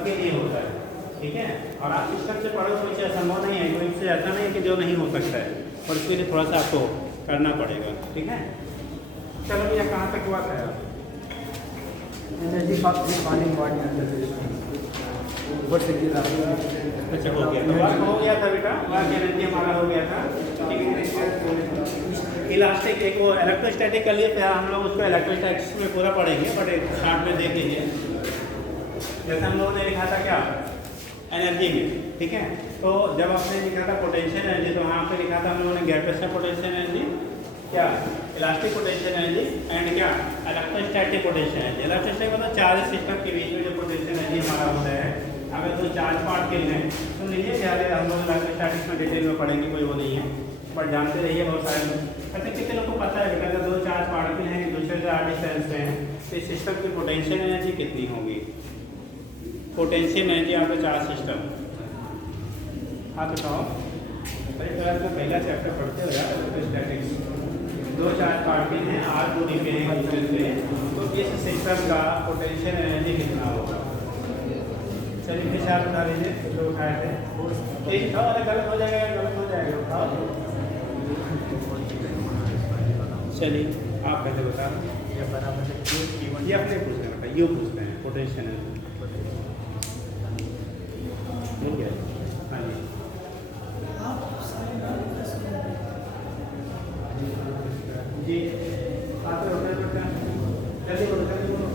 सबके लिए होता है, ठीक है। और आप सिस्टम से पढ़ो तो इससे संभव नहीं है, कोई इससे ऐसा नहीं है कि जो नहीं हो सकता है, और इसके लिए थोड़ा सा आपको करना पड़ेगा, ठीक है। चलो भैया कहाँ तक हुआ था यार? एनर्जी पानी बॉडी अंदर से ऊपर से गिर रहा है। अच्छा हो गया, तो वर्क हो गया था बेटा, वर्क एनर्जी हमारा हो गया था, ठीक है। इलास्टिक एक वो इलेक्ट्रोस्टैटिक कर लिए, फिर हम लोग उसको इलेक्ट्रोस्टैटिक्स में पूरा पढ़ेंगे, बट एक शार्ट में देख लीजिए। जैसे हम लोगों ने लिखा था क्या एनर्जी में, ठीक है। तो जब आपने लिखा था पोटेंशियल एनर्जी, तो वहाँ पे लिखा था हम लोगों ने गैप प्रेशर पोटेंशियल एनर्जी, क्या इलास्टिक पोटेंशियल एनर्जी एंड क्या इलेक्ट्रोस्टैटिक पोटेंशियल एनर्जी। इलेक्ट्रोस्टैटिक मतलब चार्ज सिस्टम के बीच में जो पोटेंशियल एनर्जी हमारा होता है, अगर तो चार्ज पार्टिकल हैं तो लीजिए, ज़्यादा हम लोग इलेक्ट्रोस्टैटिक्स में डिटेल में पढ़ेंगे, कोई वो नहीं है, बट जानते रहिए। बहुत सारे लोग ऐसे कितने लोग को पता है बेटा, अगर दो चार्ज पार्टिकल हैं एक दूसरे से आर डिस्टेंस पे हैं तो इस सिस्टम की पोटेंशियल एनर्जी कितनी होगी? Potential energy of the charge system, हाँ बताओ। अरे क्लास में पहला चैप्टर पढ़ते हो यार इलेक्ट्रोस्टैटिक्स। दो चार्ज पार्टिकल हैं आर दूरी पे एक दूसरे से, तो इस सिस्टम का पोटेंशियल एनर्जी कितना होगा? चलिए फिर आप बता दीजिए जो उठाए थे। ठीक था, अरे गलत हो जाएगा, गलत हो जाएगा, उठाओ। चलिए आप पहले बता, ये बराबर है ये अपने पूछते हैं बेटा, यू पूछते हैं पोटेंशियल एनर्जी, ठीक है। हाँ जी जी, आप बेटा जल्दी बोलो, जल्दी बोलो।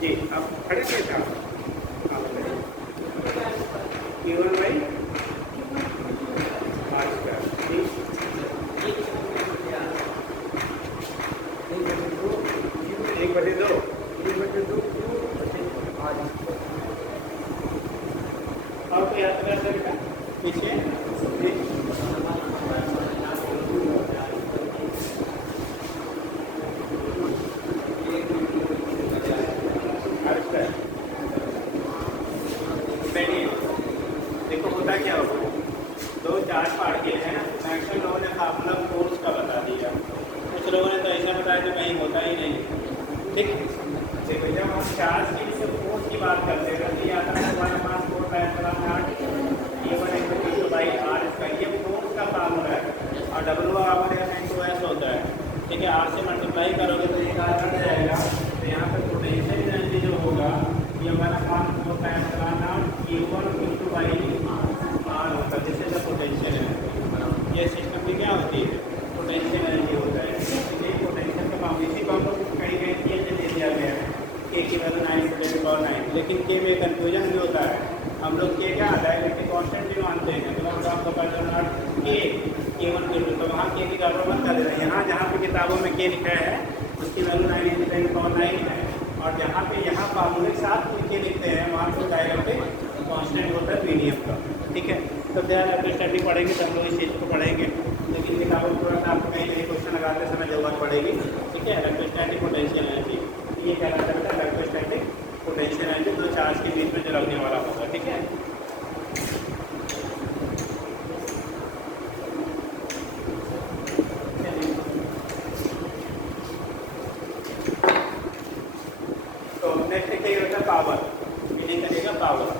जी आप खड़े थे क्या? Q1 by R square, एक बटे दो और कोई याद कर सकता पीछे देखो होता क्या होगा, दो चार्ज पार्टिकल है ना, मैक्सिमम लोगों ने फार्मूला फोर्स का बता दिया, कुछ लोगों ने तो ऐसा बताया कि कहीं होता ही नहीं, ठीक। देखो जब हम चार्ज की से फोर्स की बात करते हैं तो ये आता है हमारे पास 4 ये 1 बाई आर, इसका ये फोर्स का फार्मूला है, और डब्ल्यू हमारे यहाँ S होता है, ठीक है। आर से मल्टीप्लाई करोगे तो ये आर कट जाएगा, तो यहाँ पर पोटेंशियल एनर्जी जो होगा ये हमारा पास Q1 Q2 बाई आर होता है, जिससे जो पोटेंशियल एनर्जी ये सिस्टम की क्या होती है पोटेंशियल एनर्जी होता है। ये पोटेंशियल का मामले इसी को हम लोग कहीं कहीं के दे दिया गया है के की वैल्यू 9/10⁹, लेकिन के में कन्फ्यूजन भी होता है। हम लोग के क्या आता है लेकिन कॉन्स्टेंट भी मानते हैं, तो हम आपको पता नॉट के Q1 Q2, तो वहाँ के की गड़बड़ मत कर देना। यहाँ जहाँ पे किताबों में के लिखा है उसकी वैल्यू 9/10⁹ है, और जहाँ पे यहाँ फार्मूले के साथ के लिखते हैं वहाँ पर डायरेक्ट कांस्टेंट होता है पीडीएफ का, ठीक है। तो ध्यान इलेक्ट्रोस्टैटिक पढ़ेंगे तो हम लोग इस चीज़ को पढ़ेंगे, लेकिन किताबों में थोड़ा सा आपको कहीं कहीं क्वेश्चन लगाते समय जरूरत पड़ेगी, ठीक है। इलेक्ट्रोस्टैटिक पोटेंशियल एनर्जी ये कहलाता है इलेक्ट्रोस्टैटिक पोटेंशियल एनर्जी, दो चार्ज के बीच में जो लगने वाला होगा, ठीक है। तो नेक्स्ट क्या होता है पावर, मीनिंग करिएगा पावर।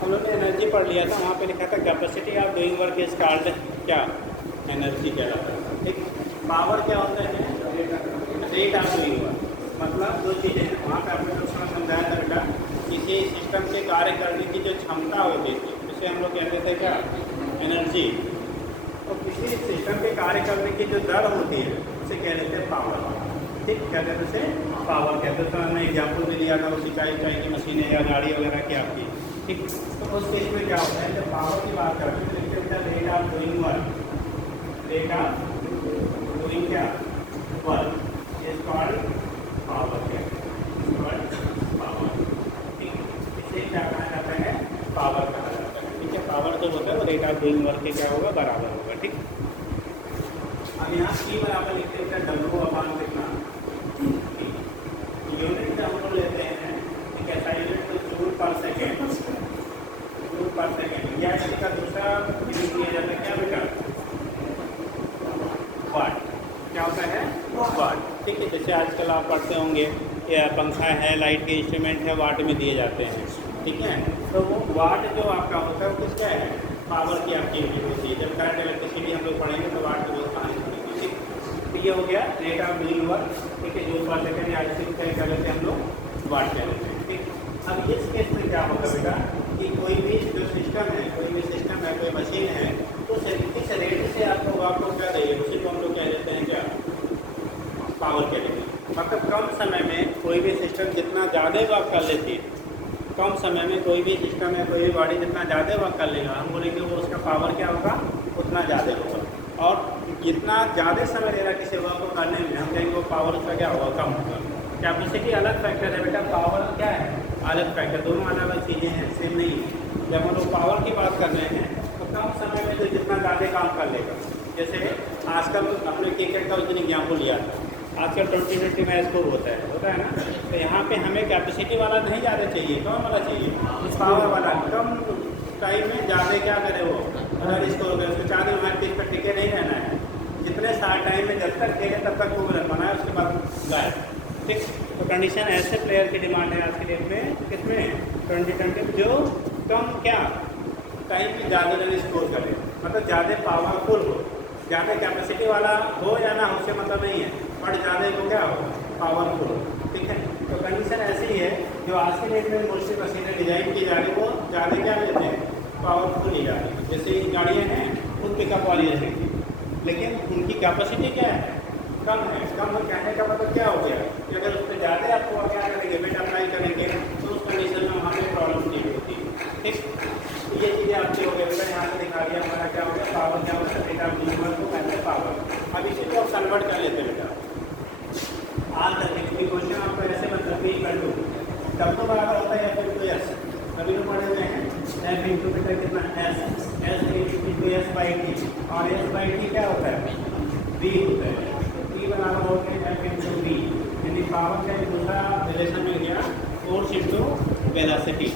हम लोग ने एनर्जी पढ़ लिया था, वहाँ पे लिखा था capacity of doing work is called क्या एनर्जी कहलाता है, ठीक। पावर क्या होता है रेट ऑफ डूइंग वर्क, मतलब दो चीज़ें हैं वहाँ पे आपने लोग समझाया था बेटा, किसी सिस्टम के कार्य करने की जो क्षमता होती थी उसे हम लोग कहते थे क्या एनर्जी, और किसी सिस्टम के कार्य करने की जो दर होती है उसे कह देते हैं पावर, ठीक। क्या कहते हैं उसे पावर कहते हैं। तो हमने एग्जाम्पल भी दिया था उसी इकाई की मशीनें या गाड़ी वगैरह की आपकी, ठीक। तो उस केस में क्या होता है, जब पावर की बात करते हैं तो लिखते हैं rate of doing work, rate of doing क्या वर्क इज कॉल्ड पावर, क्या कॉल्ड पावर। ठीक, इसे क्या कहा जाता है, पावर कहा जाता है। ठीक है, पावर जो होता है वो रेट ऑफ डूइंग वर्क के क्या होगा, बराबर होगा। ठीक, अब यहाँ C बराबर लिखते हैं W अपान कितना, यूनिट जब हम लोग लेते हैं एक ऐसा यूनिट तो जूल पर सेकेंड, जूल पर सेकेंड, या इसका दूसरा यूनिट लिया जाता है क्या बेटा, वाट। क्या होता है, वाट। ठीक है, जैसे आजकल आप पढ़ते होंगे या पंखा है, लाइट के इंस्ट्रूमेंट है, वाट में दिए जाते हैं। ठीक है, तो वो वाट जो आपका होता है वो किसका है, पावर की आपकी यूनिट होती है। जब करंट इलेक्ट्रिसिटी हम लोग पढ़ेंगे तो वाट की बहुत कहानी पड़ेगी। ठीक, तो ये हो गया रेट ऑफ डूइंग वर्क। ठीक है, जूल पर सेकेंड या इसी क्या लेते हैं हम लोग, वाट कह लेते हैं। ठीक, अब इस केस में क्या होगा बेटा कि कोई भी जो सिस्टम है, कोई भी सिस्टम है, कोई मशीन है, तो किस रेट से आपको वर्क क्या रही है उसी को हम लोग कह लेते हैं क्या, पावर कह लेते हैं। मतलब कम समय में कोई भी सिस्टम जितना ज़्यादा वर्क कर लेती है, कम समय में कोई भी सिस्टम है, कोई भी बॉडी जितना ज़्यादा वर्क कर लेगा, हम बोलेंगे वो उसका पावर क्या होगा, उतना ज़्यादा होगा। और जितना ज़्यादा समय लेगा किसी वर्क को करने में, हम कहेंगे वो पावर उसका क्या होगा, कम होगा। कैपेसिटी अलग फैक्टर है बेटा, पावर क्या है, अलग फैक्टर, दोनों अलग अलग चीज़ें हैं, सेम नहीं है। जब हम लोग पावर की बात कर रहे हैं तो कम समय में जो जितना ज़्यादा काम कर लेगा, जैसे आजकल अपने क्रिकेट का उस दिन एग्जाम्पल लिया था, आजकल 2020 मैच स्कोर होता है ना, तो यहाँ पे हमें कैपेसिटी वाला नहीं ज़्यादा चाहिए, कम वाला चाहिए, पावर वाला। कम टाइम में ज़्यादा क्या करे वो, अगर स्कोर करे उसको 4 दिन हमारे पिच पर टिके नहीं रहना है, जितने सारे टाइम में जब तक खेले तब तक वो रन बनाए, उसके बाद गायब। ठीक, तो कंडीशन ऐसे प्लेयर की डिमांड है आज के डेट में, किसमें 2020, जो कम क्या टाइम में ज़्यादा रन स्कोर करे, मतलब ज़्यादा पावरफुल हो, ज़्यादा कैपेसिटी वाला हो या ना हो उससे मतलब नहीं है, बट ज़्यादा को क्या हो, पावरफुल हो। ठीक है, तो कंडीशन ऐसी ही है, जो आज के डेट में मोस्टली मशीनें डिजाइन की जा रही है वो ज़्यादा क्या लेते हैं, पावरफुल ले जा रही है। जैसे गाड़ियाँ हैं खुद पिकअप वाली जैसे की, लेकिन उनकी कैपेसिटी क्या है, कम है। कम हो कहने का मतलब क्या हो गया कि अगर उस पर ज़्यादा आपको क्या करेंगे, वेट अप्लाई करेंगे तो उस कंडीशन में वहाँ पर प्रॉब्लम नहीं होती। ठीक, तो ये चीज़ें आपकी हो गई बेटा, यहाँ से दिखा दिया हमारा क्या होगा, पावर क्या होता है, डेटा डूइंग वर्क को कहते हैं पावर। अब इसी को आप कन्वर्ट कर लेते हैं बेटा, आज करके कोई क्वेश्चन आपको ऐसे मतलब भी कर दो, तब तो बराबर होता है एफ इंटू एस, कभी तो पढ़े हुए हैं एफ इंटू बेटा कितना S, S into S by T, और एस बाई टी क्या होता है, वी होता है, टी बराबर होते हैं एफ इंटू वी, यानी पावर का एक दूसरा रिलेशन मिल गया, force into velocity,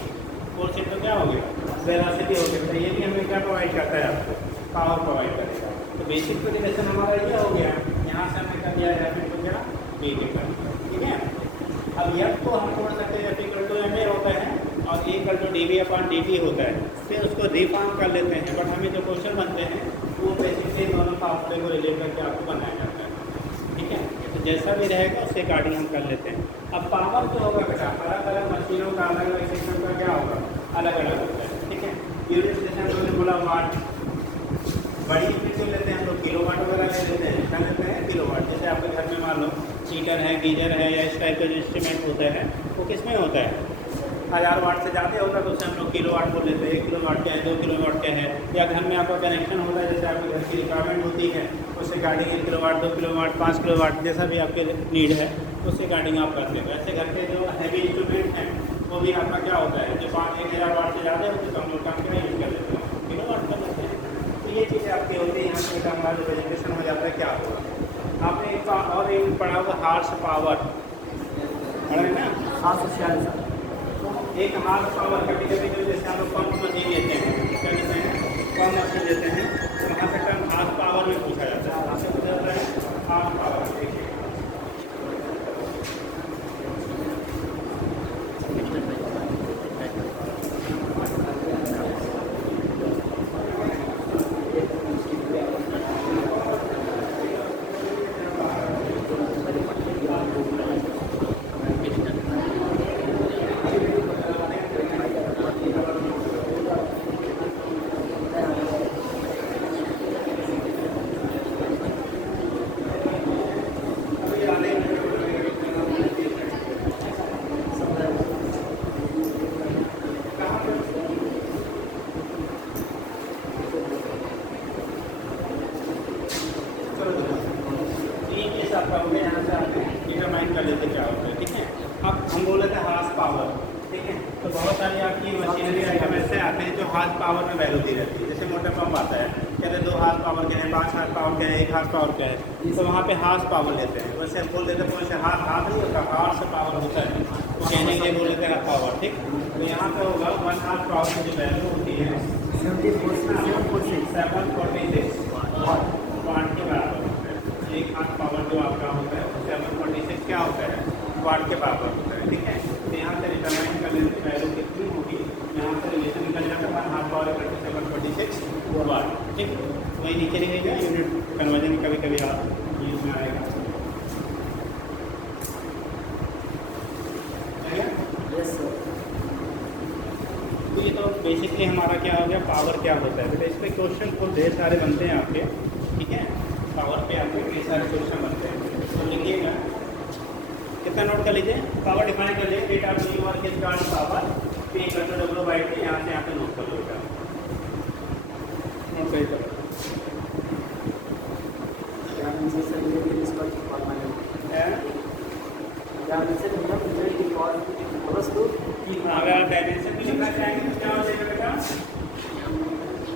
force into क्या हो गया, वेलोसिटी हो गया। ये भी हमें क्या प्रोवाइड करता है, आपको पावर प्रोवाइड करेगा। तो बेसिक रिलेशन हमारा ये हो गया, यहाँ से हमने कर दिया एफ इंटू क्या वी निकल। ठीक है, अब एफ को हम बोल सकते हैं F equal to M A होता है और A equal to D V upon D T होता है, फिर उसको रिफॉर्म कर लेते हैं, बट हमें जो क्वेश्चन बनते हैं वो बेसिकली दोनों फार्मूले को रिलेट करके आपको बनाया जाता है। ठीक है, तो जैसा भी रहेगा उसके अकॉर्डिंग हम कर लेते हैं। अब पावर जो होगा बेटा अलग अलग मशीनों का, अलग अलग सिस्टम का क्या होगा, अलग अलग होता है। ठीक है, यूनिट जैसे हम लोगों ने बोला वाट, बड़ी यूनिट जो लेते हैं हम लोग किलो वाट वगैरह ले लेते हैं, क्या लेते हैं किलो वाट। जैसे आपके घर में मान लो हीटर है, गीजर है, या इस टाइप का जो इंस्ट्रूमेंट होता है वो किस में होता है, 1000 वाट से ज़्यादा होता है तो उसे हम लोग किलो वाट बोल लेते हैं। 1 किलो वाट क्या है, 2 किलो वाट क्या है, या घर में आपका कनेक्शन होता है, जैसे आपके घर की रिक्वायरमेंट होती है उससे गार्डिंग 1 kilowatt, 2 kilowatt, 5 kilowatt, जैसा भी आपके नीड है उससे गार्डिंग आप करते हैं। वैसे घर के जो हैवी इंस्ट्रूमेंट हैं वो भी आपका क्या होता है, जो 1000 वाट से ज़्यादा होते तो हम लोग काम क्या यूज़ कर लेते हैं, किलो वाट कर लेते हैं। तो ये चीज़ें आपकी होती है। यहाँ से हमारा जो प्रेजेंटेशन हो जाता है क्या होगा, आपने एक और एक पढ़ा होगा हार्स पावर, पढ़े ना, 746। एक हार्स पावर कभी कभी जो जैसे हम लोग पंप मशीन लेते हैं, क्या लेते हैं, पंप मशीन लेते हैं, तो वहाँ से टर्म हार्स पावर में पूछा जाता है, वहाँ से पूछा जाता है हार्स पावर। देखिए हार्स पावर में वैल्यू दी रहती है। जैसे मोटर पंप आता है, कहते 2 हार्स पावर के हैं, 5 हार्स पावर के हैं, 1 हार्स पावर के है, तो वहाँ पे हार्स पावर लेते हैं। वैसे हम बोल देते हैं वैसे हाथ नहीं होता, हार्स पावर होता है, तो कहने के लिए बोल देते हैं पावर। ठीक, तो यहाँ पे होगा 1 हार्स पावर की जो वैल्यू होती है 746 वाट के बराबर होता है। 1 हार्स पावर जो आपका होता है 746 क्या होता है, वाट के बराबर होता है। ठीक है, तो यहाँ से डिटरमाइन कर लेते वैल्यू कितनी होगी, यहाँ से रिलेशन निकल जाता है 1 हार्स पावर 746 वाट। ठीक, वही नीचे लिखेगा, यूनिट कन्वर्जन कभी कभी आप यूज में आएगा। Yes sir. तो ये तो बेसिकली हमारा क्या हो गया, पावर क्या होता है। तो इस पर क्वेश्चन बहुत ढेर सारे बनते हैं आपके। ठीक है, पावर पे आपके कई सारे क्वेश्चन बनते हैं, तो लिखिएगा। कितना नोट कर लीजिए, पावर डिफाइन कर लीजिए, डेट ऑफ न्यू और किस कार्ड पावर पे करते डब्ल्यू बाई टी, यहाँ से यहाँ पे नोट कर लीजिएगा। नोट करिए अगर आप डायमेंशन भी लिखना चाहेंगे तो क्या हो जाएगा बेटा,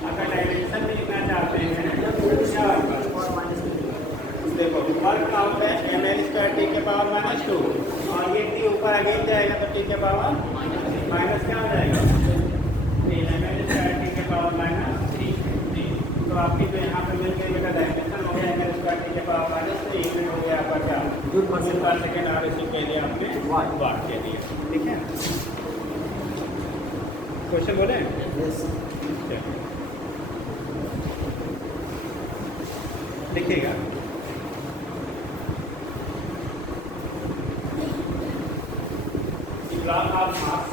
अगर डायमेंशन भी लिखना चाहते हैं तो क्या होगा, देखो वर्क का होता है एम एल स्क्वायर टी के पावर -2, और ये टी ऊपर अगेन जाएगा तो टी के पावर माइनस क्या हो जाएगा, एम एल स्क्वायर टी के पावर -3। तो आपकी जो यहाँ पे मिल गई बेटा डायमेंशन हो गया एम एल स्क्वायर टी के पावर -3, यूनिट हो गया आपका क्या, जूल पर सेकेंड, और इसी के लिए आपने वाट के लिए। ठीक है, क्वेश्चन बोले? देखिएगा, ब्लॉक ऑफ मास,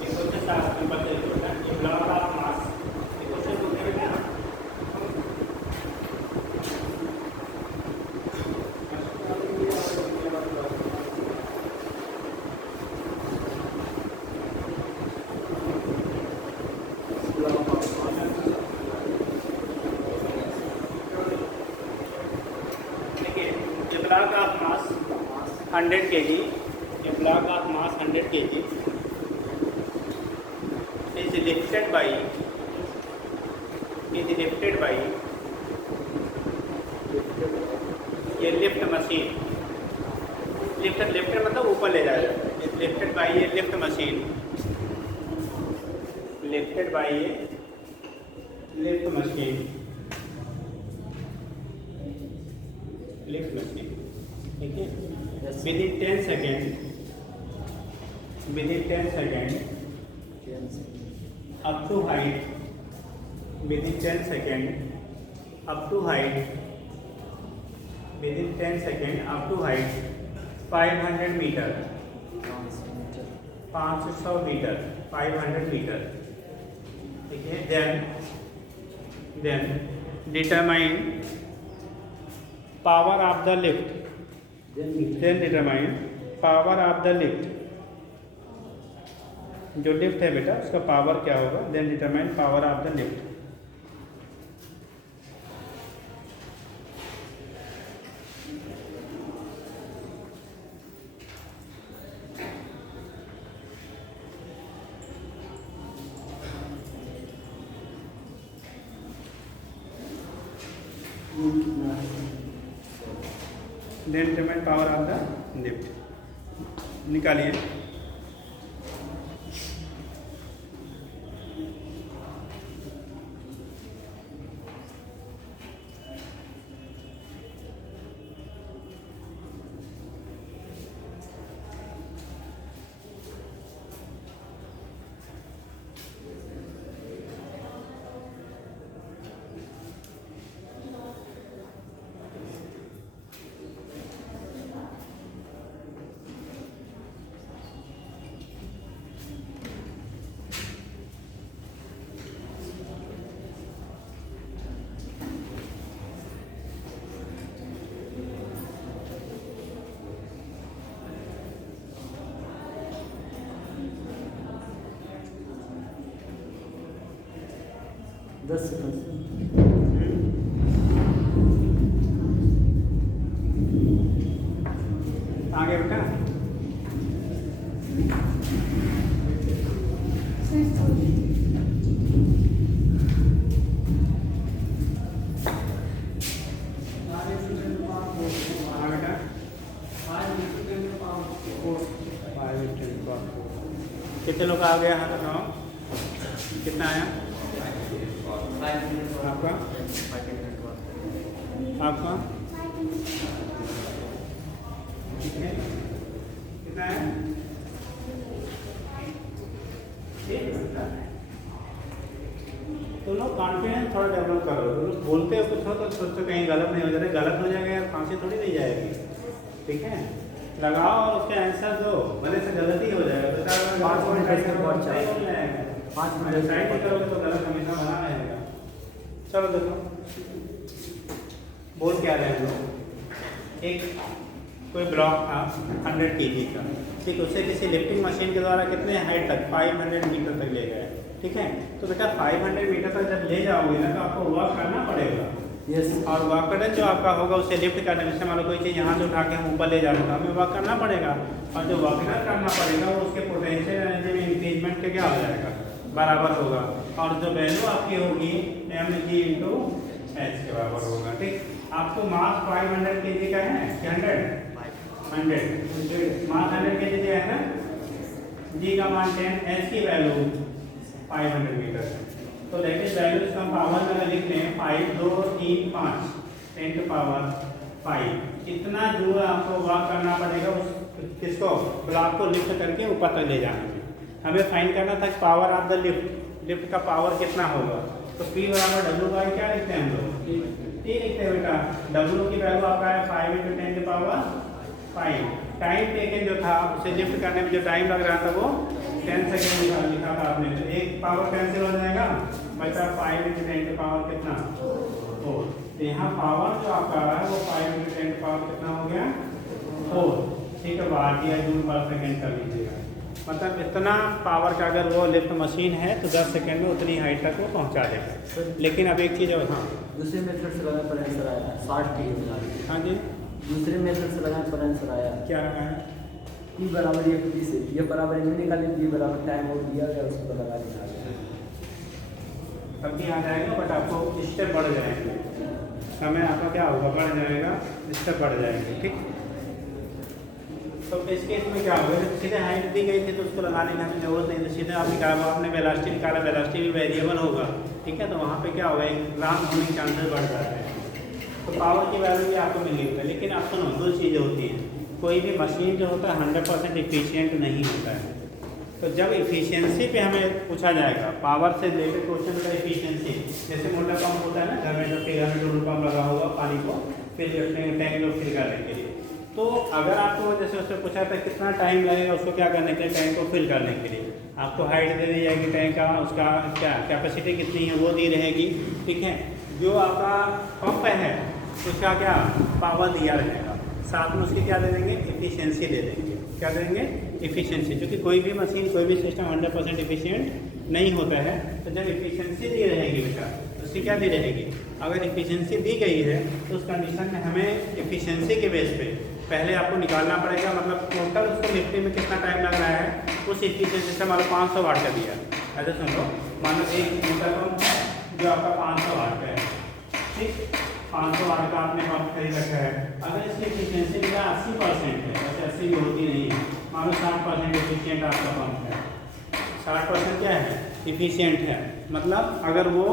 ये क्वेश्चन 7 नंबर का होता है। ये ब्लॉक ऑफ मास, ये क्वेश्चन होते हैं क्या, block of mass 100 kg, a block of mass 100 kg is lifted by ये लिफ्ट मशीन, लिफ्ट मतलब ऊपर ले जाया जाता है, लिफ्टेड बाई ये लिफ्ट मशीन, लिफ्टेड बाई ये लिफ्ट मशीन, लिफ्ट मशीन। ठीक है, within 10 second up to height, within 10 second up to height, within 10 second up to height 500 metre, 500 metre, 500 metre. ठीक है, then determine power of the lift, then determine power of the lift, जो lift है बेटा उसका power क्या होगा, then determine power of the lift. Then determine power of the lift, निकालिए। आगे बेटा लोग का आ गया है बताओ कितना आया आपका आपका कितना है तो लोग कॉन्फिडेंस थोड़ा डेवलप करो तो लोग बोलते हो कुछ हो तो सोचो कहीं गलत नहीं हो जाए गलत हो जाएगा यार फांसी थोड़ी नहीं जाएगी ठीक है लगाओ और उसके आंसर दो भले से गलत ही हो जाएगा 5 मिनट से बहुत सही हो जाएगा 5 मिनट ट्राई नहीं करोगे तो गलत हमेशा बना रहेगा चलो देखो बोल क्या रहे हैं लोग एक कोई ब्लॉक था 100 kg का ठीक उसे किसी लिफ्टिंग मशीन के द्वारा कितने हाइट तक 500 मीटर तक ले गए ठीक है तो बेटा 500 मीटर तक जब ले जाओगे ना तो आपको वॉक करना पड़ेगा यस और वॉकडन जो आपका होगा उसे लिफ्ट करने में जैसे मान लो कोई चीज़ यहाँ से उठा के हम ऊपर ले जाना तो हमें वॉक करना पड़ेगा और जो वॉकडन करना पड़ेगा वो उसके पोटेंशियल एनर्जी में इंक्रीजमेंट के क्या हो जाएगा बराबर होगा और जो वैल्यू आपकी होगी mg इंटू एच के बराबर होगा ठीक आपको मास 500 kg का है 100 मास 100 kg दिया है ना g का मान 10 h की वैल्यू 500 मीटर तो लेटेस्ट वैल्यू इसका पावर में अगर लिख लें 5 2 3 5 10 टू पावर 5 इतना दूर आपको वॉक करना पड़ेगा उस किसको ब्लॉक को लिफ्ट करके ऊपर तक ले जाने में हमें फाइंड करना था पावर ऑफ द लिफ्ट का पावर कितना होगा तो P बराबर W बाई क्या लिखते हैं हम लोग T लिखते हैं बेटा W की वैल्यू आपका है 5 into 10 to power 5 time taken जो था उसे लिफ्ट करने में जो टाइम लग रहा था वो 10 सेकेंड लिखा था आपने तो एक पावर कैंसिल हो जाएगा बचा 5 इंटू 10 टू पावर कितना 4 तो यहाँ पावर जो आपका आ रहा है वो 5 इंटू 10 टू पावर कितना हो गया 4 ठीक है वाट या जूल पर सेकेंड कर लीजिएगा मतलब इतना पावर का अगर वो लिफ्ट मशीन है तो 10 सेकेंड में उतनी हाइट तक वो पहुँचा देगा लेकिन अब एक चीज़ और हाँ दूसरे मेथड से लगाने पर आंसर आया 60 kg हाँ जी दूसरे मेथड से लगाने पर आंसर आया क्या रहा है P बराबर ये P से ये बराबर इनमें निकाले P बराबर टाइम और दिया गया उसको लगा दिया तब भी आ जाएगा बट आपको स्टेप बढ़ जाएंगे समय आपका क्या होगा बढ़ जाएगा स्टेप बढ़ जाएंगे ठीक तो इस केस में क्या होगा जब सीधे हाइट दी गई थी तो उसको लगाने की हमें जरूरत नहीं तो सीधे आप निकाला आपने वेलोसिटी निकाला वेलोसिटी भी वेरिएबल होगा ठीक है तो वहाँ पे क्या होगा एक लॉन्ग होने के चांसेस बढ़ जाते हैं तो पावर की वैल्यू भी आपको मिल गई लेकिन आप सुनो दो चीज़ें होती हैं कोई भी मशीन जो होता है 100% इफिशियंट नहीं होता है तो जब इफिशियंसी पे हमें पूछा जाएगा पावर से रिलेटेड क्वेश्चन का इफिशियंसी जैसे मोटर पंप होता है ना घर में तो घर में टूल पंप लगा होगा पानी को फिल टैंक को फिल करने के लिए तो अगर आपको जैसे उससे पूछा था कितना टाइम लगेगा उसको क्या करने के लिए टैंक को फिल करने के लिए आपको हाइट दे दी जाएगी टैंक का उसका क्या कैपेसिटी कितनी है वो दी रहेगी ठीक है जो आपका पंप है उसका क्या पावर दिया रहेगा साथ में उसकी क्या दे देंगे एफिशिएंसी दे देंगे क्या देंगे एफिशिएंसी क्योंकि कोई भी मशीन कोई भी सिस्टम 100% एफिशिएंट नहीं होता है तो जब एफिशिएंसी दी रहेगी बेटा तो उसकी क्या दी रहेगी अगर एफिशिएंसी दी गई है तो उस कंडीशन में हमें एफिशिएंसी के बेस पे पहले आपको निकालना पड़ेगा मतलब टोटल उसको लिफ्टिंग में कितना टाइम लग रहा है उस एफिशिएंसी से मान लो 500 वाट का दिया ऐसे सुन लो मान लो एक मोटर पंप है जो आपका 500 वाट का है ठीक 500 वाट का आपने पंप खरीद रखा है अगर इसकी एफिशिएंसी मेरा 80% है वैसे 80 भी होती नहीं है मान लो 60% एफिशिएंट आपका पंप है 60% क्या है एफिशिएंट है मतलब अगर वो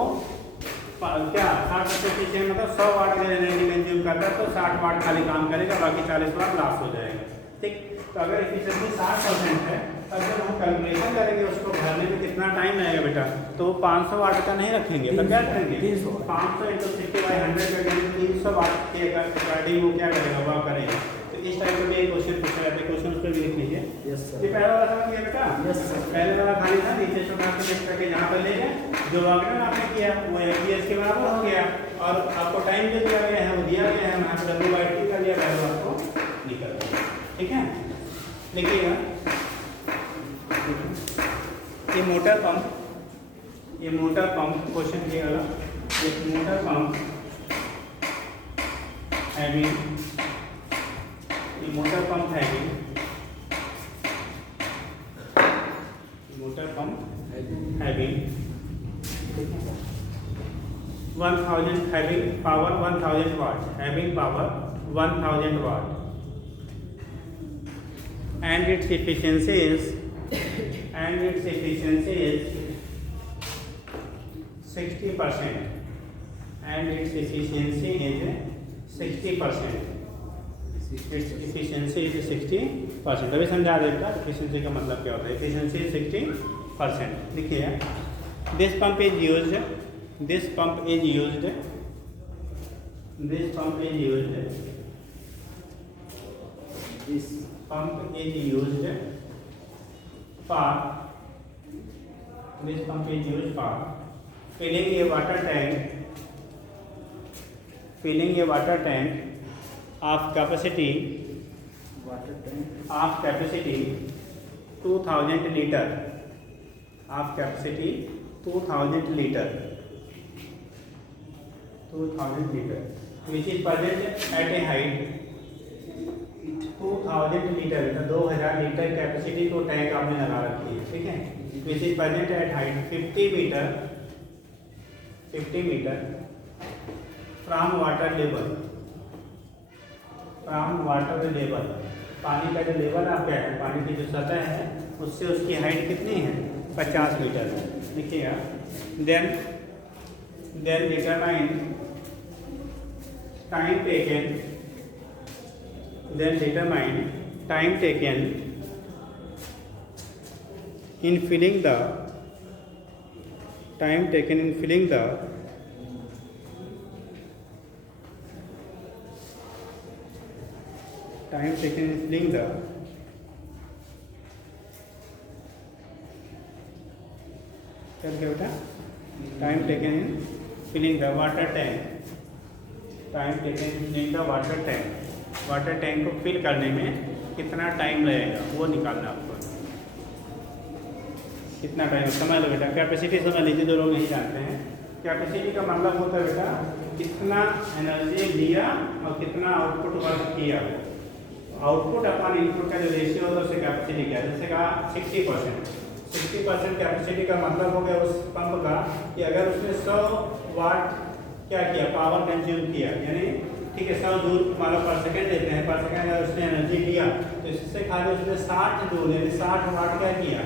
क्या 60% एफिशिएंट मतलब 100 वाट अगर एनर्जी कंज्यूम करता है तो 60 वाट खाली काम करेगा बाकी 40 वाट लॉस हो जाएगा ठीक तो अगर एफिशिएंसी 60% है तो जब हम कैलकुलेशन करेंगे उसको भरने में कितना टाइम लगेगा बेटा तो 500 वाट का नहीं रखेंगे तो क्या करेंगे 500 इंटू 60/100 करेंगे 300 वाट के अकॉर्डिंग वो क्या करेगा वह करेगा तो इस टाइप का भी एक क्वेश्चन पूछा जाता है क्वेश्चन उस पर भी लिख लीजिए यस सर ये पहला वाला समझ गया बेटा यस सर पहले वाला खाली था नीचे से उठा के लिख करके यहाँ पर ले गए जो वाकरण आपने किया वो एफपीएस के बराबर हो गया और आपको टाइम जो दिया गया है वो दिया गया है यहाँ पर W/T का दिया वैल्यू आपको निकल गया ठीक है लिखिएगा ये मोटर पंप क्वेश्चन के अलग एक motor pump having motor pump having 1000 having power 1000 watt having power 1000 watt and its efficiency is and its efficiency is 60%, and its efficiency is 60%. its efficiency is 60%. अभी समझा देता efficiency का मतलब क्या होता है. efficiency is 60%. देखिए this pump is used for filling a water tank of capacity 2000 liter, which is present at a height 2000 litre, 2000 litre capacity को टैंक आपने लगा रखी है, ठीक है. Which is present at height 50 metre from water level. पानी का जो लेवल आपका है, पानी की जो सतह है, उससे उसकी हाइट कितनी है? 50 मीटर है. देखिएगा. Then determine time taken in filling the क्या बेटा? Time taken in filling the water tank. Water tank को फिल करने में कितना टाइम लगेगा वो निकालना आपको. कितना टाइम समझ लो बेटा. कैपेसिटी समझ लीजिए, जो लोग नहीं जानते हैं. कैपेसिटी का मतलब होता है बेटा कितना एनर्जी लिया और कितना आउटपुट वर्क किया. आउटपुट अपॉन इनपुट का जो रेशियो होता है उससे कैपेसिटी क्या है. जैसे कहा 60% कैपेसिटी का मतलब हो गया उस पंप का कि अगर उसने 100 वाट क्या किया, पावर कंज्यूम किया, यानी ठीक है 100 जूल मान लो पर सेकंड देते हैं, पर सेकंड अगर उसने एनर्जी लिया तो इससे खाली उसने 60 जूल यानी 60 वाट क्या किया,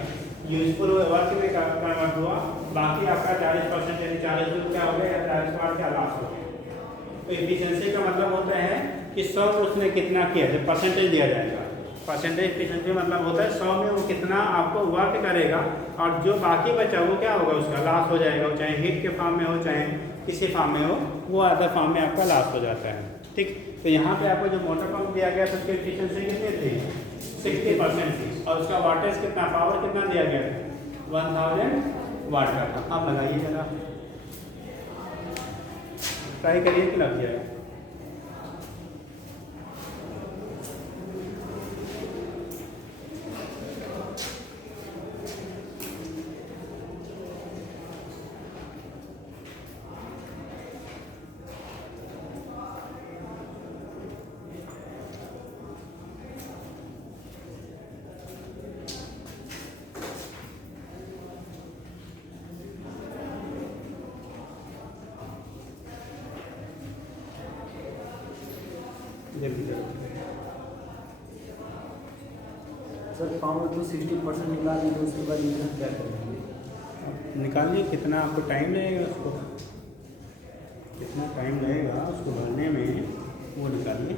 यूजफुल वर्क में कन्वर्ट हुआ. बाकी आपका 40% यानी 40 जूल क्या हो गया या 40 वाट का लॉस हो गया. तो एफिशिएंसी का मतलब होता है कि 100 उसने कितना किया, जब परसेंटेज दिया जाएगा. परसेंटेज एफिशिएंसी मतलब होता है 100 में वो कितना आपको वर्क करेगा और जो बाकी बचा वो क्या होगा, उसका लॉस हो जाएगा. चाहे हीट के फॉर्म में हो, चाहे किसी फॉर्म में हो, वो अदर फॉर्म में आपका लॉस हो जाता है. ठीक. तो यहाँ पे आपको जो मोटर पंप दिया गया था उसकी एफिशिएंसी कितनी थी? 60% थी. और उसका वाटेज कितना, पावर कितना दिया गया था? 1000 वाट का था. आप लगाइए जरा, ट्राई करिए कि लग जाए. सर पावर तो 60% निकाल लीजिए, उसके बाद इधर क्या करेंगे? निकालिए कितना आपको टाइम लगेगा, उसको कितना टाइम लगेगा उसको भरने में, वो निकालिए.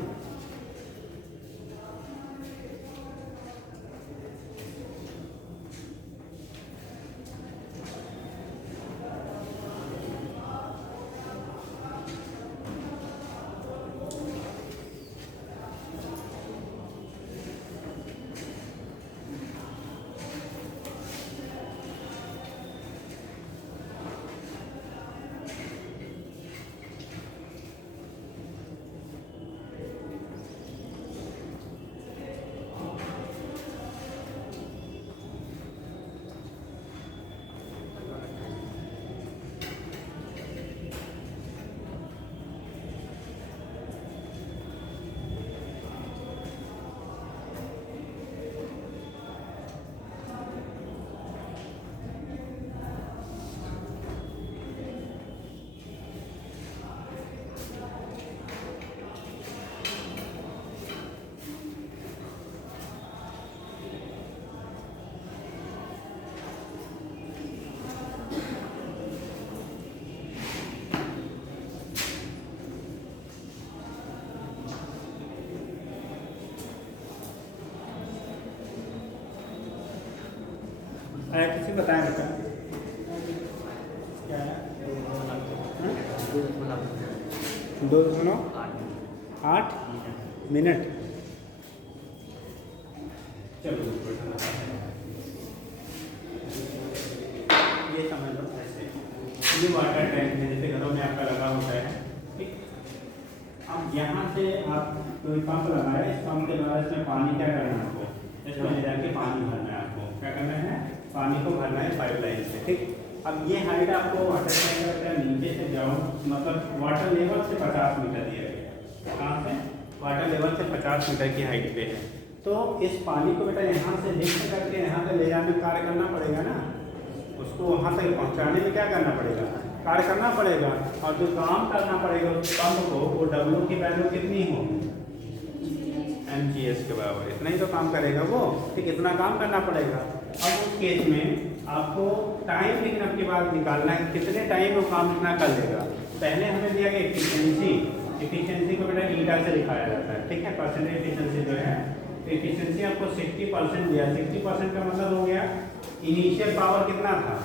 है किसी बताएं बेटा क्या है? 2.8 मिनट। चलो ये समझ लो ऐसे, ये वाटर टैंक है जैसे घरों में आपका लगा होता है, ठीक। अब यहाँ से आप कोई पंप लगाए, इस पंप के द्वारा इसमें पानी क्या करना है आपको, इसमें ले जाके पानी भरना है आपको, क्या करना है, पानी को भरना है पाइपलाइन से, ठीक। अब ये हाइट आपको वाटर टैंक का नीचे से जाओ, मतलब वाटर लेवल से 50 मीटर दिया गया है। कहाँ से? वाटर लेवल से 50 मीटर की हाइट पे है। तो इस पानी को बेटा यहाँ से लिफ्ट करके यहाँ से ले जाने में कार्य करना पड़ेगा ना, उसको वहाँ तक पहुँचाने में क्या करना पड़ेगा, कार्य करना पड़ेगा। और जो काम करना पड़ेगा उस पंप को, वो W की वैल्यू कितनी हो, mgs के बराबर, इतना ही तो काम करेगा वो, ठीक। इतना काम करना पड़ेगा। अब उस केस में आपको टाइम लेकिन अब की बात निकालना है, कितने टाइम वो काम इतना कर लेगा। पहले हमें दिया गया एफिशिएंसी, एफिशिएंसी को बेटा ईटा से दिखाया जाता है, ठीक है। परसेंटेज एफिशिएंसी जो है, एफिशिएंसी आपको 60% दिया। 60% का मतलब हो गया इनिशियल पावर कितना था,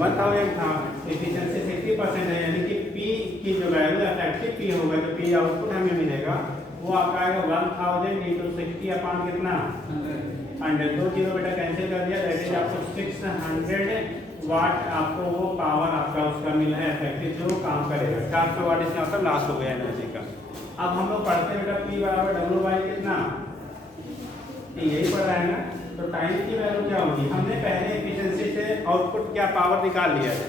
1000 था, एफिशिएंसी 60% है, यानी कि पी की जो वैल्यू इफेक्टिव पी होगा, जो पी आउटपुट हमें मिलेगा वो आपका आएगा 1000 × 60 अपान कितना 100। 2 जीरो बेटा कैंसिल कर दिया, दैट इज आपको 600 वाट आपको वो पावर आपका उसका मिला है इफेक्टिव, जो काम करेगा। 400 वाट इसका मतलब लॉस हो गया एनर्जी का। अब हम लोग पढ़ते हैं बेटा P बराबर W बाई कितना, यही पढ़ रहा है ना। तो टाइम की वैल्यू क्या होगी, हमने पहले एफिशिएंसी से आउटपुट क्या पावर निकाल लिया है।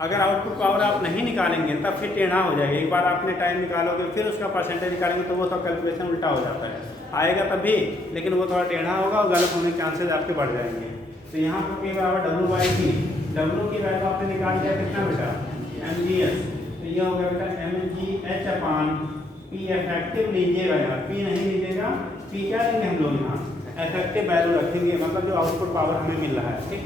अगर आउटपुट पावर आप नहीं निकालेंगे तब फिर टेढ़ा हो जाएगा। एक बार आपने टाइम निकालोगे फिर उसका परसेंटेज निकालेंगे तो वो सब कैलकुलेशन उल्टा हो जाता है, आएगा तभी, लेकिन वो थोड़ा टेढ़ा होगा और गलत होने के चांसेस आपके बढ़ जाएंगे। तो यहाँ पर P बराबर W बाई T, W की वैल्यू आपने निकाल दिया कितना बेटा, mgs। तो ये हो गया बेटा mgh अपान P इफेक्टिव लीजिएगा, यार P नहीं लीजिएगा, P क्या लेंगे हम लोग यहाँ इफेक्टिव वैल्यू रखेंगे, मतलब जो आउटपुट पावर हमें मिल रहा है, ठीक।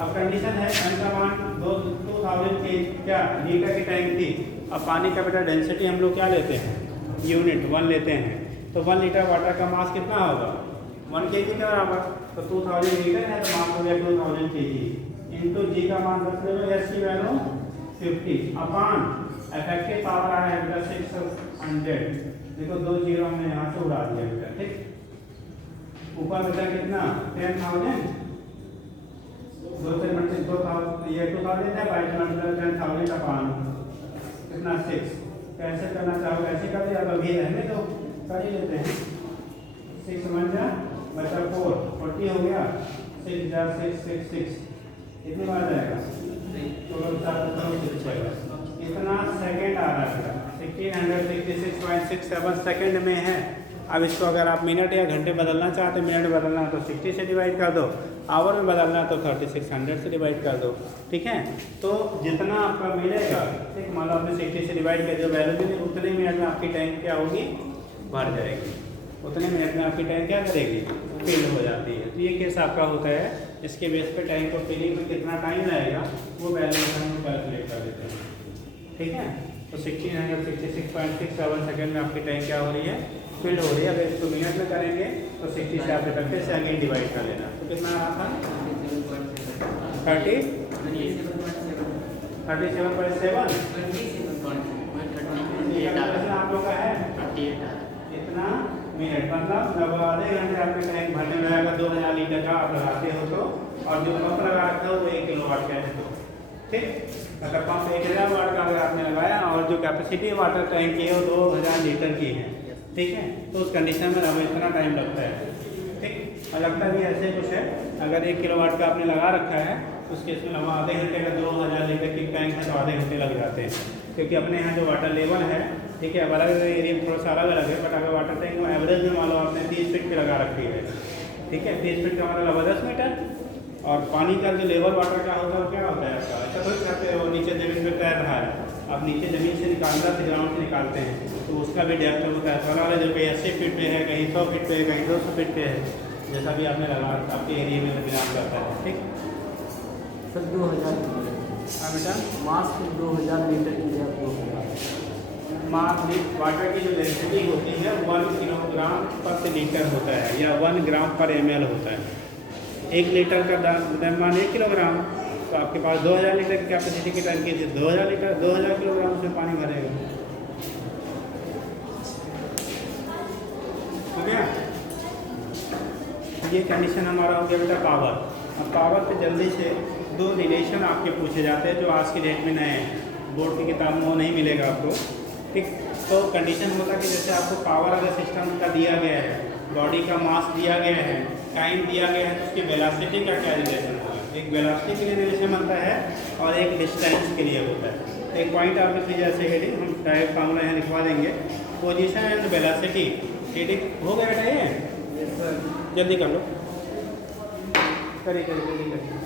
अब कंडीशन है m का मान 2000 के क्या लीटर की टैंक थी। अब पानी का बेटा डेंसिटी हम लोग क्या लेते हैं, यूनिट 1 लेते हैं। तो 1 लीटर वाटर का मास कितना होगा, 1 kg के बराबर। तो 2000 लीटर है तो मास हो गया 2000 kg इंटू जी का मान रख लो, एस की वैल्यू 50 अपान इफेक्टिव पावर आया है बेटा 600। देखो 2 जीरो हमने यहाँ से उड़ा दिया बेटा, ठीक। ऊपर बेटा कितना 10,000, 2 से मल्टीप्लाई 2000, ये 2000 है, बाई 10,000 अपान कितना 6। कैसे करना चाहोगे ऐसे कर दिया, तो अभी रहने तो कर ही लेते हैं। 6 1 जा बचा 4 40 हो गया, 6 जा 6 6 6 कितने बार जाएगा, इतना सेकंड आ रहा है 1666.67 सेकंड में है। अब इसको अगर आप मिनट या घंटे बदलना चाहते हैं, मिनट बदलना है तो 60 से डिवाइड कर दो, आवर में बदलना है तो 3600 से डिवाइड कर दो, ठीक है। तो जितना आपका मिलेगा, ठीक, मान लो आपने 60 से डिवाइड कर जो वैल्यू मिली उतने मिनट में आपकी टैंक क्या होगी, भर जाएगी। उतने मिनट में आपकी टैंक क्या करेगी, फिल हो जाती है। तो ये केस आपका होता है। इसके बेस पे टैंक को फिलिंग में कितना टाइम लगेगा वो वैल्यू हम कैलकुलेट कर देते हैं, ठीक है। तो 1666.67 सेकंड में आपकी टैंक क्या हो रही है, फिल हो रही है। अगर इसको मिनट में करेंगे तो 60 से आप फिर से अगेन डिवाइड कर लेना। तो कितना आ रहा था 37.7 आप लोग का है इतना मिनट, मतलब लगभग आधे घंटे आपके टैंक भरने में लगेगा। 2000 लीटर का आप लगाते हो तो, और जो पंप लगा रखते हो वो 1 किलोवाट का है, तो ठीक। अगर पंप 1000 वाट का अगर आपने लगाया और जो कैपेसिटी वाटर टैंक की है वो 2000 लीटर की है, ठीक है। तो उस कंडीशन में हमें इतना टाइम लगता है, ठीक। और लगता भी ऐसे कुछ है, अगर 1 किलोवाट का आपने लगा रखा है तो उसके इसमें लगभग आधे घंटे का 2000 लीटर की टैंक है तो आधे घंटे लग जाते हैं। क्योंकि अपने यहाँ जो वाटर लेवल है, ठीक है, अब अलग अलग एरिया में थोड़ा सा अलग अलग है, बट अगर वाटर टैंक में एवरेज में मान लो आपने 30 फीट पे लगा रखी है, ठीक है। 30 फीट का मतलब 10 मीटर। और पानी का जो लेवल वाटर का होता है वो क्या होता है आपका, ऐसा थोड़ी करते हो नीचे ज़मीन में तैर रहा है, आप नीचे ज़मीन से निकालना से ग्राउंड से निकालते हैं तो उसका भी डेप्थ होता है। थोड़ा वाला जो कहीं 80 फीट पे है, कहीं 100 फीट पे है, कहीं 200 फीट पे है, जैसा भी आपने लगा आपके एरिया में बिलोंग करता है, ठीक। सर 2000 हाँ बेटा, मास 2000 लीटर की जगह 2000 मास वाटर की जो डेंसिटी होती है 1 किलोग्राम पर लीटर होता है या 1 ग्राम पर ml होता है, 1 लीटर का द्रव्यमान 1 किलोग्राम, तो आपके पास 2000 लीटर की कैपेसिटी की टंकी थी, 2000 लीटर 2000 किलोग्राम उसमें पानी भरेगा। हो गया? ये कंडीशन हमारा हो गया बेटा पावर। अब पावर पे जल्दी से 2 रिलेशन आपके पूछे जाते हैं जो आज की डेट में नए हैं, बोर्ड की किताब में वो नहीं मिलेगा आपको। ठीक, तो कंडीशन होता है कि जैसे आपको पावर अगर सिस्टम का दिया गया है, बॉडी का मास दिया गया है, टाइम दिया गया है, तो उसकी वेलोसिटी का क्या रिलेशन होगा? एक वेलोसिटी के लिए रिलेशन बनता है और एक डिस्टेंस के लिए होता है। एक पॉइंट आप लिख लीजिए ऐसे के लिए, हम डायरेक्ट फार्मूला यहाँ लिखवा देंगे, पोजीशन एंड वेलोसिटी। ठीक हो गया बेटा? ये जल्दी कर लो, करिए जल्दी करिए,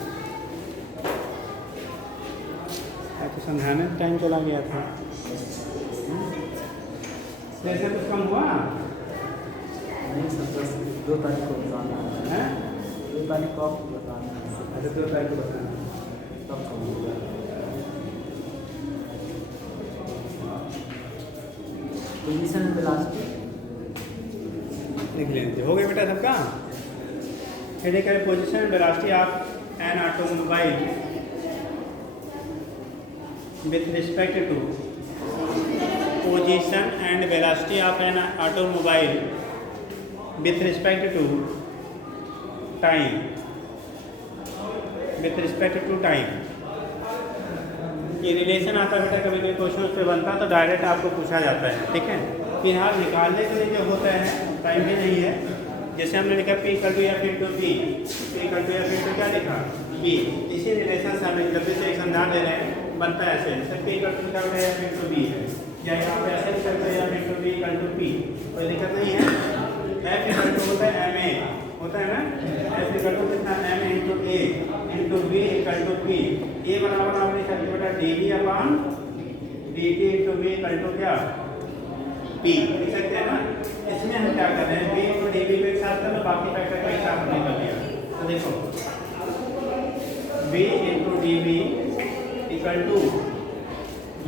तो समझाने में टाइम चला गया था। जैसे कुछ कम हुआ नहीं सर, 2 तारीख को बताना है, 2 तारीख को आपको बताना है। अच्छा 2 तारीख को बताना, तब कम होगा। पोजीशन वेलोसिटी लिख लेंगे। हो गया बेटा सबका? हेडिंग है position velocity of an automobile with respect to, position and velocity of an automobile with respect to time, with respect to time. ये रिलेशन आता है बेटा, कभी कभी क्वेश्चन उस पर बनता है तो डायरेक्ट आपको पूछा जाता है। ठीक है, फिलहाल निकालने के लिए जो होता है टाइम भी नहीं है। जैसे हमने लिखा P equal to F into B, P equal to F into क्या लिखा B, इसी रिलेशन से हमें जल्दी से एक समझा दे रहे हैं, बनता है ऐसे, जैसे P equal to F into B है, या यहाँ पे ऐसे लिख सकते हैं F into B equal to P, कोई दिक्कत नहीं है। F इक्वल टू होता है MA, होता है ना, F इक्वल टू कितना M into A into B equal to P। A बराबर आपने लिखा बेटा dV upon dt into B equal to क्या P, लिख सकते हैं ना। इसमें हम क्या कर रहे हैं, B इंटू dV को एक साथ कर लो, बाकी फैक्टर का एक साथ नहीं कर लिया। तो देखो B into dV equal to,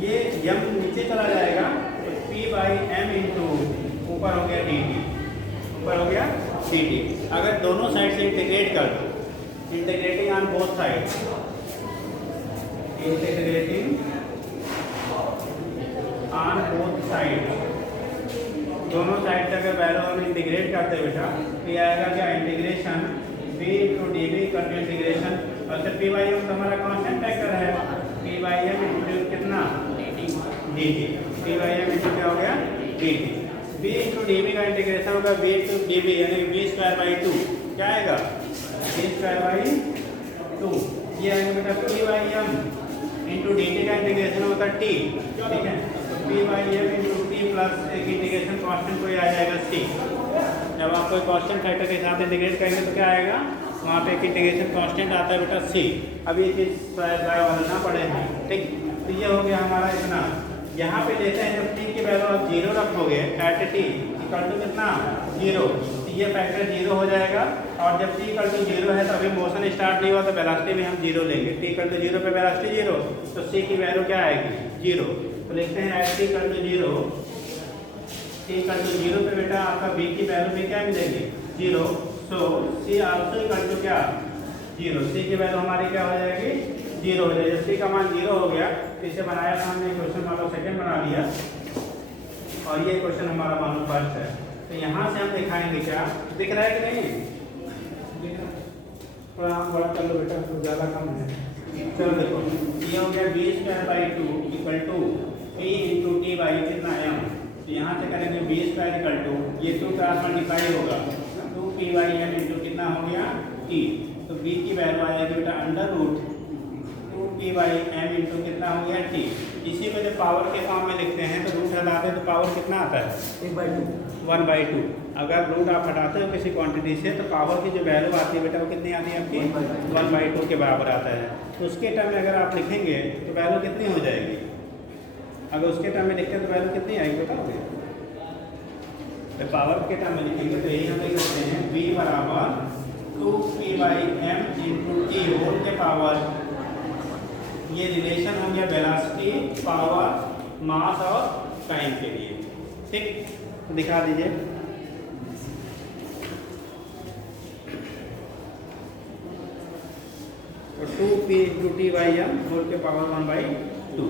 ये m नीचे चला जाएगा तो P बाई M इंटू ऊपर हो गया dt, ऊपर हो गया dt। अगर दोनों साइड से इंटीग्रेट कर दो, integrating on both side, integrating on both side, दोनों साइड से अगर वैल्यू हम इंटीग्रेट करते हैं बेटा, तो ये आएगा क्या integration b into D V कर इंटीग्रेशन, और जब पी बाई एम तो हमारा कॉन्स्टेंट फैक्टर है, पी बाई एम इंटू कितना D T, P by M into क्या हो गया D T. B into D V का इंटीग्रेशन होगा बी इंटू डी वी, यानी बी स्क्वायर बाई 2, क्या आएगा बी स्क्वायर बाई 2। ये आएगा बेटा P by M into D T का इंटीग्रेशन होता है टी, ठीक है, तो P by M into T plus एक इंटीग्रेशन कॉन्स्टेंट कोई आ जाएगा सी। जब आप कोई कॉन्स्टेंट फैक्टर के साथ इंटीग्रेट करेंगे तो क्या आएगा, वहाँ पे एक इंटीग्रेशन कांस्टेंट आता है बेटा सी। अब ये चीज़ ना पड़े हैं, ठीक। तो ये हो गया हमारा इतना। यहाँ पे लेते हैं जब टी की वैल्यू आप 0 रखोगे एट टी इक्वल टू कितना 0, तो ये फैक्टर 0 हो जाएगा। और जब टी इक्वल टू 0 है तो अभी मोशन स्टार्ट नहीं हुआ तो वेलोसिटी भी हम 0 लेंगे। टी इक्वल टू 0 पे वेलोसिटी 0, तो सी की वैल्यू क्या आएगी 0। तो लिखते हैं at T equal to 0, T equal to 0 पे बेटा आपका बी की वैल्यू भी क्या मिलेगी 0। तो सी आल्सो इक्वल टू क्या 0, सी की वैल्यू हमारी क्या हो जाएगी 0 हो जाएगी। सी का मान 0 हो गया, तो इसे बनाया था हमने क्वेश्चन मतलब सेकंड बना लिया, और ये क्वेश्चन हमारा मालूम फर्स्ट है। तो यहाँ से हम दिखाएंगे क्या दिख रहा है कि नहीं, थोड़ा हम बड़ा कर लो बेटा, तो ज़्यादा कम है। चलो देखो ये हो गया B square by 2 equal to P into T by कितना एम। तो यहाँ से करेंगे बी स्क्वायर इक्वल टू, ये 2 क्रॉस मल्टीप्लाई होगा, 2p बाई एम इंटू कितना हो गया t। तो b की वैल्यू आ जाएगी बेटा under root 2p by M into कितना हो गया t। इसी को जब पावर के फॉर्म में लिखते हैं तो रूट हटाते हैं तो पावर कितना आता है 1/2। अगर रूट आप हटाते हो किसी क्वांटिटी से तो पावर की जो वैल्यू आती है बेटा वो कितनी आती है आपकी 1/2 के बराबर आता है। तो उसके टर्म में अगर आप लिखेंगे तो वैल्यू कितनी हो जाएगी, अगर उसके टर्म में लिखते हैं तो वैल्यू कितनी आएगी बताओगे। तो पावर के टर्म में लिखेंगे तो यही हम लिख सकते हैं v बराबर 2p by M into T whole के पावर, ये रिलेशन हो गया वेलोसिटी, पावर, मास और टाइम के लिए, ठीक। दिखा दीजिए टी बाई एम होल के पावर 1/2।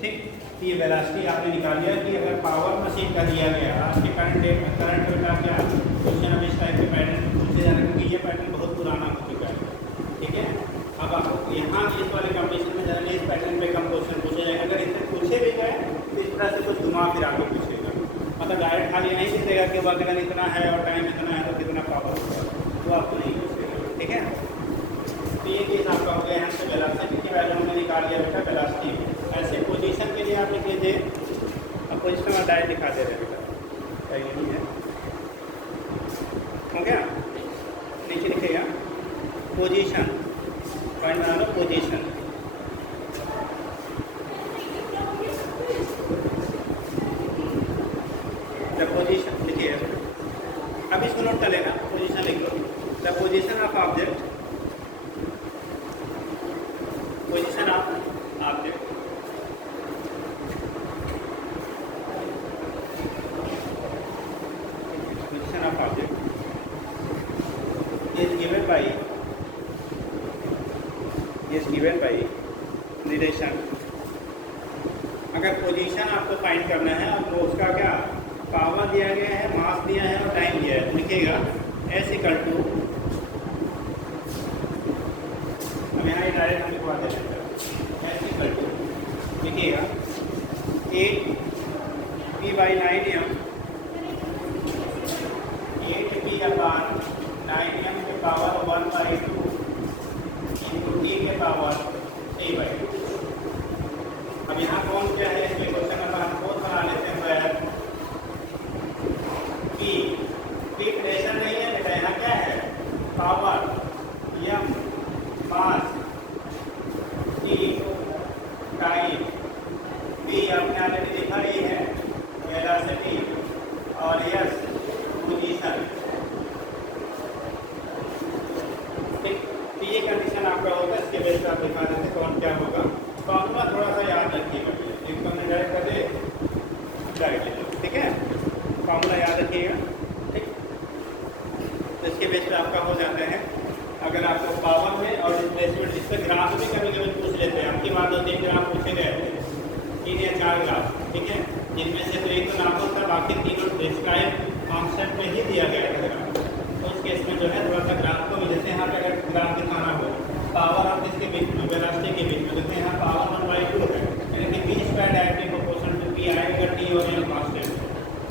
ठीक, ये वेलोसिटी आपने निकाल लिया कि अगर पावर मशीन का दिया गया आपके करंट का क्या क्वेश्चन अब इस टाइप के पैटर्न पूछे जा रहे हैं क्योंकि ये पैटर्न बहुत पुराना हो चुका है। ठीक है, अब आप यहाँ इस वाले कंपटीशन में जनरली इस पैटर्न पे कम क्वेश्चन पूछे जाएंगे। अगर इससे पूछे भी गए तो इस तरह से कुछ घुमा फिरा के पूछेगा, मतलब डायरेक्ट खाली नहीं पूछेगा कि वगैरह इतना है और टाइम इतना है तो कितना पावर होगा, तो आपको नहीं पूछेगा। ठीक है, तो ये चीज़ आपका हो गया। यहाँ से वेलोसिटी की वैल्यू हमने निकाल लिया बेटा, वेलोसिटी। ऐसे पोजीशन के लिए आप लिख लीजिए, अब पोजीशन में डायरेक्ट दिखा दे रहे बेटा, यही है, हो गया। नीचे लिखेगा पोजीशन, पॉइंट बना लो पोजीशन। द पोजीशन लिखिए, अब इसको नोट कर लेना, पोजीशन लिख लो। The position of object, position of object is given by relation. अगर पोजीशन आपको फाइंड करना है, आपको उसका क्या पावर दिया गया है, मास दिया है और टाइम दिया है, तो लिखिएगा S इक्वल टू, अब यहाँ डायरेक्ट हम लिखवा देते हैं, S इक्वल टू लिखिएगा 8p/9m, 8p/9m के पावर 1/2 इंटू t के पावर 3/2। अब यहाँ कौन क्या है इसमें क्वेश्चन नंबर हम कौन बना लेते हैं, p प्रेशर नहीं है बेटा, यहाँ क्या है पावर, m मास, t टाइम, v आपने ऑलरेडी लिखा ही है वेलोसिटी, और s पोजीशन। ये कंडीशन आपका होगा, इसके बेस पर आप दिखा देते कौन क्या होगा। फॉर्मूला थोड़ा सा याद रखिएगा, इनको हमने डायरेक्ट कर दे डायरेक्ट, ठीक है, फॉर्मूला याद रखिएगा। ठीक, तो इसके बेस पर आपका हो जाता है। अगर आपको पावर में और डिस्प्लेसमेंट, इस पर ग्राफ भी कभी कभी पूछ लेते हैं, आपकी बात होती है ग्राफ पूछे गए थे 3 या 4 ग्राफ, ठीक है, जिनमें से तो एक तो नार्मल था, बाकी तीनों प्रिस्क्राइब कॉन्सेप्ट में ही दिया गया था ग्राफ। तो उस केस में जो है थोड़ा सा ग्राफ को भी, जैसे यहाँ पे अगर ग्राफ दिखाना हो पावर ऑफ इसके बीच में, वेलोसिटी के बीच में, जैसे यहाँ पावर 1/2 है, यानी कि v square directly proportional to p आएगा, t और m कांस्टेंट।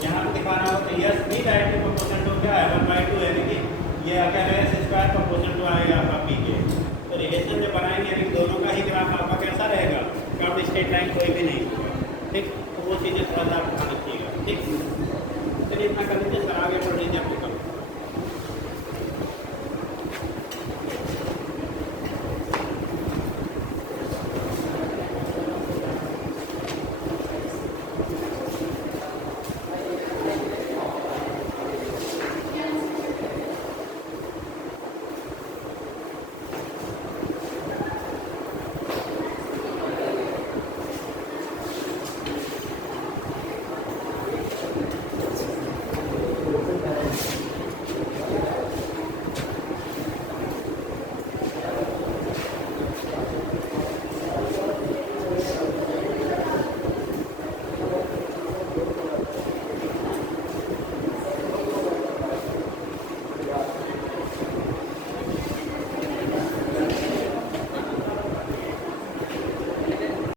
यहाँ पे दिखाना हो तो s भी डायरेक्टली प्रोपोर्शनल टू क्या है 1/2, यानी कि ये अगर s स्क्वायर प्रोपोर्शनल टू आएगा आपका p के। तो रिलेशन जो बनाएंगे यानी दोनों का ही ग्राफ आपका कैसा रहेगा, कर्व स्ट्रेट लाइन कोई भी नहीं होगा। ठीक, तो वो चीज़ें थोड़ा सा ध्यान रखिएगा। ठीक, चलिए इतना कर लीजिए सर, आगे बढ़ लीजिए अपने कम।